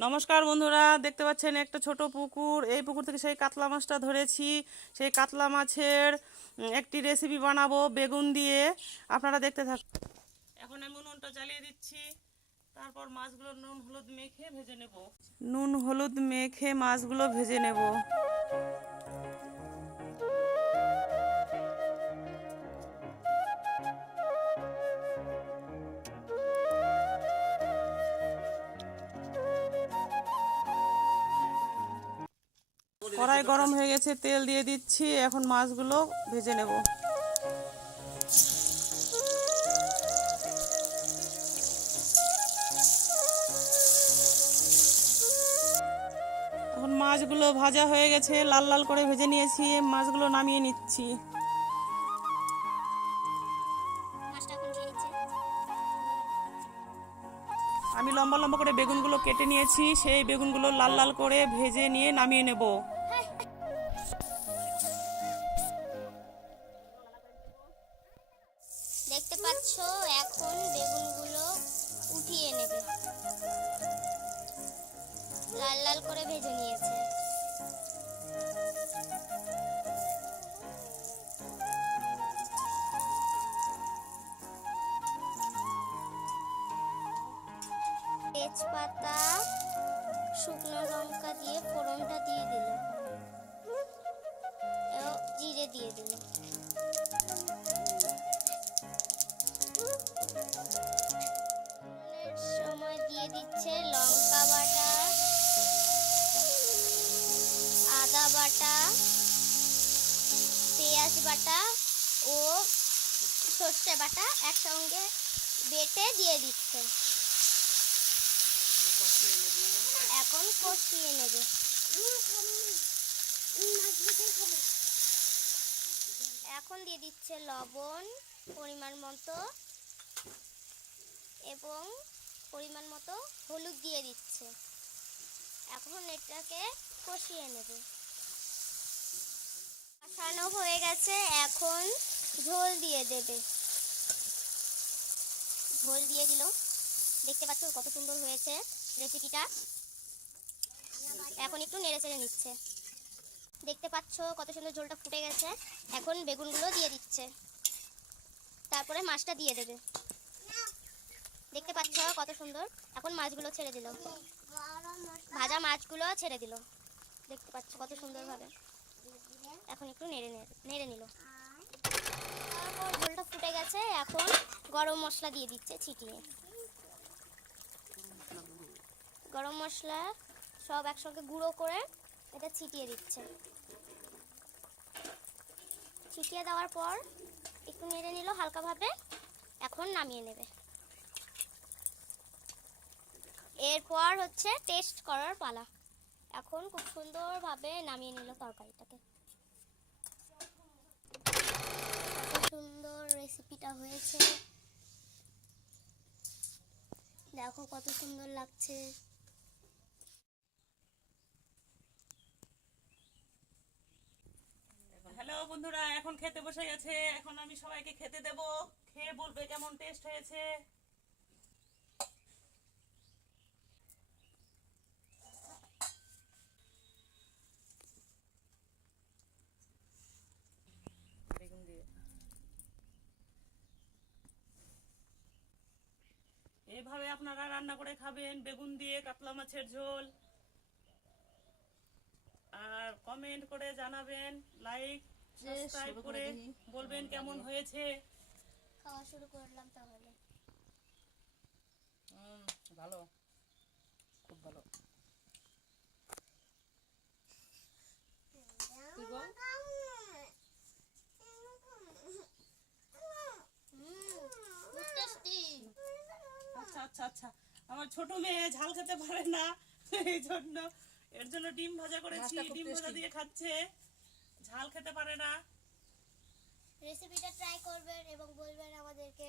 নমস্কার বন্ধুরা, দেখতে পাচ্ছেন একটা ছোট পুকুর। এই পুকুর থেকে সেই কাতলা মাছটা ধরেছি। সেই কাতলা মাছের একটি রেসিপি বানাবো বেগুন দিয়ে। আপনারা দেখতে থাকুন। এখন আমি উনুনটা জ্বালিয়ে দিচ্ছি। তারপর মাছগুলো নুন হলুদ মেখে ভেজে নেব। নুন হলুদ মেখে মাছগুলো ভেজে নেব। কড়াই গরম হয়ে গেছে, তেল দিয়ে দিচ্ছি। এখন মাছগুলো ভেজে নেব। এখন মাছগুলো ভাজা হয়ে গেছে, লাল লাল করে ভেজে নিয়েছি। মাছগুলো নামিয়ে নিচ্ছি। আমি লম্বা লম্বা করে বেগুনগুলো কেটে নিয়েছি। সেই বেগুনগুলো লাল লাল করে ভেজে নিয়ে নামিয়ে নেব। দেখতে পাচ্ছ, এখন বেগুনগুলো উঠিয়ে নেবে। লাল লাল করে ভেজে নিয়েছে। তেজপাতা, শুকনো লঙ্কা দিয়ে ফোড়নটা দিয়ে দিল, জিরে দিয়ে দিল। সময় দিয়ে দিচ্ছে লঙ্কা বাটা, আদা বাটা, পেঁয়াজ বাটা ও সর্ষে বাটা একসঙ্গে বেটে দিয়ে দিচ্ছে। এখন কষিয়ে নেবে। এখন দিয়ে দিচ্ছে লবণ পরিমাণ মতো এবং পরিমাণ মতো হলুদ দিয়ে দিচ্ছে। এখন এটাকে কষিয়ে নেবে। কষানো হয়ে গেছে, এখন ঝোল দিয়ে দেবে। ঝোল দিয়ে দিল। দেখতে পাচ্ছ কত সুন্দর হয়েছে রেসিপিটা। এখন একটু নেড়ে চেড়ে নিচ্ছে। দেখতে পাচ্ছ কত সুন্দর ঝোলটা ফুটে গেছে। এখন বেগুনগুলো দিয়ে দিচ্ছে, তারপরে মাছটা দিয়ে দেবে। দেখতে পাচ্ছ কত সুন্দর। এখন মাছগুলো ছেড়ে দিল, ভাজা মাছগুলো ছেড়ে দিল। দেখতে পাচ্ছ কত সুন্দরভাবে। এখন একটু নেড়ে নিল। তারপর ঝোলটা ফুটে গেছে। এখন গরম মশলা দিয়ে দিচ্ছে ছিটিয়ে। গরম মশলা সব একসঙ্গে গুঁড়ো করে এটা ছিটিয়ে দিচ্ছে। ছিটিয়ে দেওয়ার পর একটু নেড়ে নিল হালকাভাবে। এখন নামিয়ে নেবে। এরপর হচ্ছে টেস্ট করার পালা। এখন খুব সুন্দরভাবে নামিয়ে নিল তরকারিটাকে। কত সুন্দর রেসিপিটা হয়েছে, দেখো কত সুন্দর লাগছে। হ্যালো বন্ধুরা, এখন খেতে বসে গেছে। এখন আমি সবাইকে খেতে দেব। খেয়ে বলবে কেমন টেস্ট হয়েছে। বেগুন দিয়ে এইভাবে আপনারা রান্না করে খাবেন, বেগুন দিয়ে কাতলা মাছের ঝোল। আর কমেন্ট করে জানাবেন, লাইক সাবস্ক্রাইব করে বলবেন কেমন হয়েছে। খাওয়া শুরু করলাম তাহলে। ভালো, খুব ভালো। আচ্ছা আচ্ছা আচ্ছা, আমার ছোট মেয়ে ঝাল খেতে পারে না, এই জন্য এর জন্য ডিম ভাজা করেছি। ডিম ভাজা দিয়ে খাচ্ছে, ঝাল খেতে পারে না। রেসিপিটা ট্রাই করবেন এবং বলবেন আমাদেরকে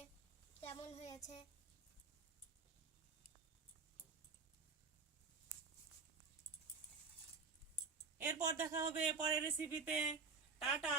কেমন হয়েছে। এরপর দেখা হবে পরের রেসিপিতে। টাটা।